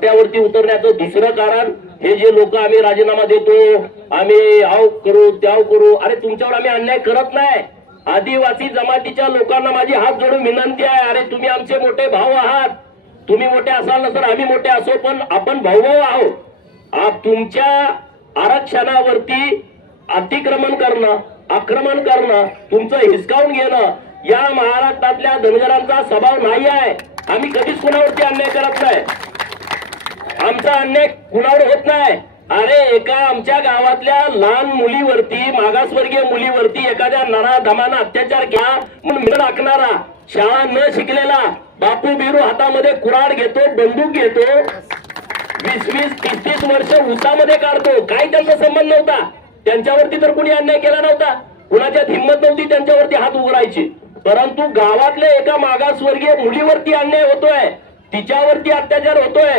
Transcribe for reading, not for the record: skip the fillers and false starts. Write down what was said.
रस्त्यावरती उतरण्याचं दुसरं कारण हे जे लोक आम्ही राजीनामा देतो, आम्ही आव करू त्याव करू, अरे तुमच्यावर आम्ही अन्याय करत नाही. आदिवासी जमातीच्या लोकांना माझी हात जोडून विनंती आहे, अरे तुम्ही आमचे मोठे भाऊ आहात. तुम्ही मोठे असाल नसर आम्ही मोठे असो, पण आपण भाऊ आहोत. तुमच्या आरक्षणावरती अतिक्रमण करणं, आक्रमण करणं, तुमचं हिसकावून घेणं या महाराष्ट्रातल्या धनगरांचा स्वभाव नाही आहे. आम्ही कधीच कुणावरती अन्याय करत नाही. आमचा अन्याय कुणावर होत नाही. अरे एका आमच्या गावातल्या लहान मुलीवरती, मागासवर्गीय मुलीवरती एखाद्या नराधमानं अत्याचार केला म्हणून टाकणारा, शाळा न शिकलेला बापू बिरू हातामध्ये कुऱ्हाड घेतो, बंदूक घेतो, 20-20, 30-30 वर्ष उसामध्ये काढतो. काही त्यांचा संबंध नव्हता. त्यांच्यावरती तर कुणी अन्याय केला नव्हता. कुणाच्यात हिंमत नव्हती त्यांच्यावरती हात उघडायची. परंतु गावातल्या एका मागासवर्गीय मुलीवरती अन्याय होतोय, तिच्यावरती अत्याचार होतोय.